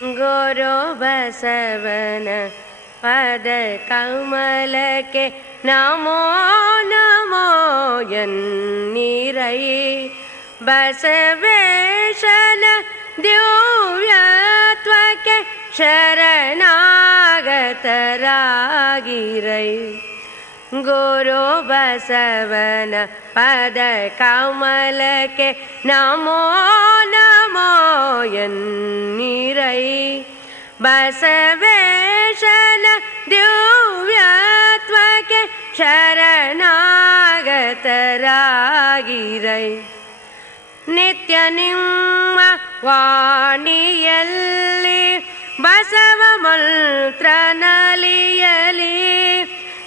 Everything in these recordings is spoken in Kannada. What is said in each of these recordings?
ഗോരോ ബസവന പദ കൗമലക്കെ നമോ നമോ എന്നിറൈ ബസവേഷന ദ്യോവ്യത്വക്കെ ശരണാഗതരാഗിരൈ. ഗോരോ ബസവന പദ കൗമലക്കെ നമോ നമോ ಎನ್ನೀರೈ ಬಸವೇಶನ ದಿವ್ಯತ್ವಕ್ಕೆ ಶರಣಾಗತರಾಗಿರೈ. ನಿತ್ಯ ನಿಮ್ಮ ವಾಣಿಯಲ್ಲಿ ಬಸವ ಮಂತ್ರ ನಲಿಯಲಿ.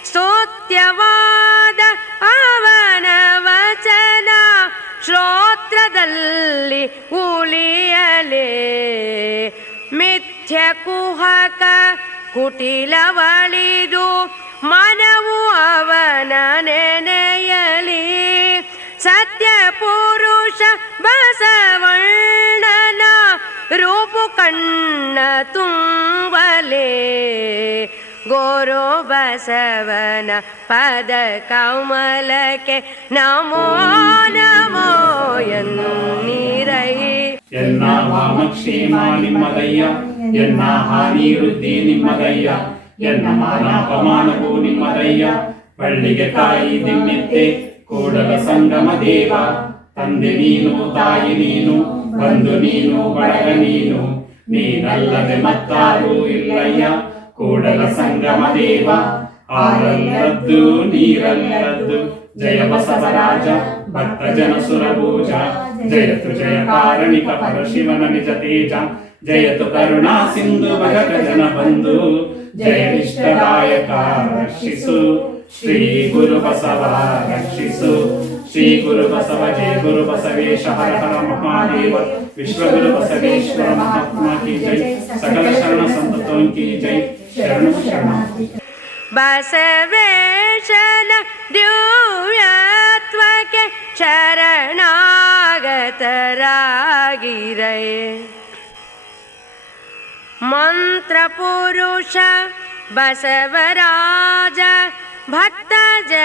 ಸ್ತೋತ್ಯವಾದ ಅವನ ವಚನ ಶ್ರೋತ್ರದಲ್ಲಿ ಉಳಿಯಲೇ ಮಿಥ್ಯ ಕುಹಕ ಕುಟಿಲವಳಿದು ಮನವು ಅವನ ನೆನೆಯಲಿ. ಸತ್ಯ ಪುರುಷ ಬಸವಣ್ಣನ ರೂಪು ಕಣ್ಣ ತುಂಬಲೆ. ಗೋರೋ ಬಸವನ ಪದ ಕಮಲಕ್ಕೆ ನಮೋ ನಮೋ. ಎನ್ನ ವಾಮಕ್ಷೇಮ ನಿಮ್ಮದಯ್ಯ ಎನ್ನ ಹಾನಿ ವೃದ್ಧಿ ನಿಮ್ಮದಯ್ಯ. ಎನ್ನ ಮಾನ ಅಪಮಾನವು ನಿಮ್ಮದಯ್ಯ. ಬಳ್ಳಿಗೆ ತಾಯಿ ನಿಮ್ಮೆತ್ತೆ ಕೂಡಲ ಸಂಗಮ ದೇವ. ತಂದೆ ನೀನು, ತಾಯಿ ನೀನು ಬಂದು ನೀನು, ಬಳಗ ನೀನು. ನೀನಲ್ಲದೆ ಮತ್ತಾರೂ ಇಲ್ಲಯ್ಯ. ಕೂಡಲ ಸಂಗಮ ದೇವ. ಆರಲ್ಲದ್ದು ನೀರಲ್ಲದ್ದು ಜಯ ಬಸವರಾಜ ಭಕ್ತ ಜನ ಸುರಭೂಜ ಜಯತು ಜಯ ಕಾರಣಿಕ ಪರಶಿವನ ನಿಜ ತೇಜ ಜಯತು ಕರುಣಾ ಸಿಂಧು ಭಗತ ಜನ ಬಂಧು ಜಯ ಇಷ್ಟದಾಯಕ ರಕ್ಷಿಸು ಶ್ರೀ ಗುರು ಬಸವ ರಕ್ಷಿಸು ಶ್ರೀ ಗುರು ಬಸವ ಜಯ ಗುರು ಬಸವೇಶ ಹರ ಹರ ಮಹಾದೇವ ವಿಶ್ವ ಗುರು ಬಸವೇಶ್ವರ ಮಹಾತ್ಮ ಕಿ ಜೈ ಸಕಲ ಶರಣ ಸಂತೋಂ ಕಿ ಜೈ ಶರಣ ಶರಣ बसवेशन द्यूयात्मके चरणतरा मन्त्रपुरुष बसवराज भक्तजनरभाग्यव।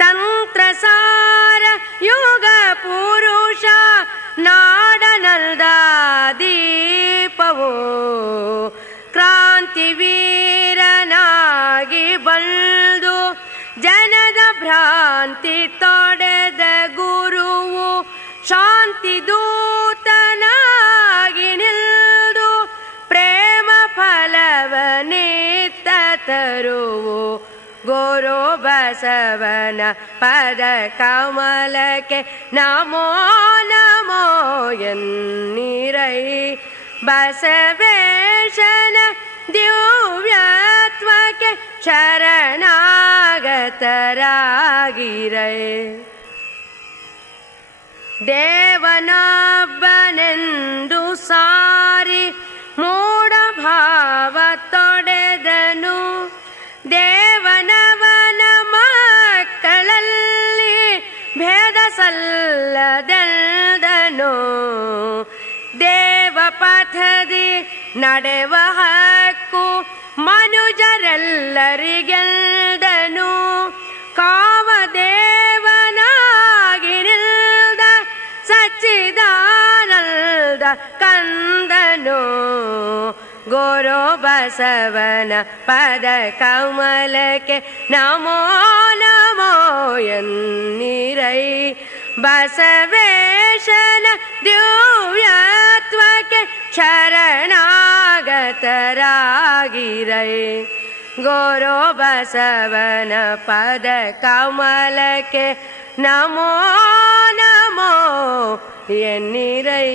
तन्त्रसार योगपू ಭ್ರಾಂತಿ ತೊಡೆದ ಗುರುವು ಶಾಂತಿ ದೂತನಾಗಿ ನಿಲ್ದು ಪ್ರೇಮ ಫಲವನಿತ್ತ ತರುವು. ಗುರು ಬಸವನ ಪದ ಕಮಲಕ್ಕೆ ನಮೋ ನಮೋ ಎನ್ನಿರೈ. ಬಸವೇಶನ ದಿವ್ಯತ್ವಕ್ಕೆ ಶರಣಾಗತರಾಗಿರೈ ದೇವನೊಬ್ಬನೆಂದು ಸಾರಿ ಮೂಢಭಾವ ತೊಡೆದನು. ದೇವನವನ ಮಕ್ಕಳಲ್ಲಿ ಭೇದ ಸಲ್ಲದನು ದೇವ ಪಥದಿ ನಡೆವ ಹಕ್ಕು ಮನುಜರೆಲ್ಲರಿಗೆಲ್ದನು ಕಾಮದೇವನಾಗಿ ನಿಲ್ದ ಸಚ್ಚಿದಾನಲ್ದ ಕಂದನು ಗುರು ಬಸವನ ಪದ ಕಮಲಕ್ಕೆ ನಮೋ ನಮೋ ಎನ್ನೀರೈ ಬಸವೇಶನ ದಿವ್ಯತ್ವಕ್ಕೆ ಶರಣಾಗತರಾಗಿರೈ ಗುರು ಬಸವನ ಪದ ಕಮಲಕ್ಕೆ ನಮೋ ನಮೋ ಎನ್ನಿರೈ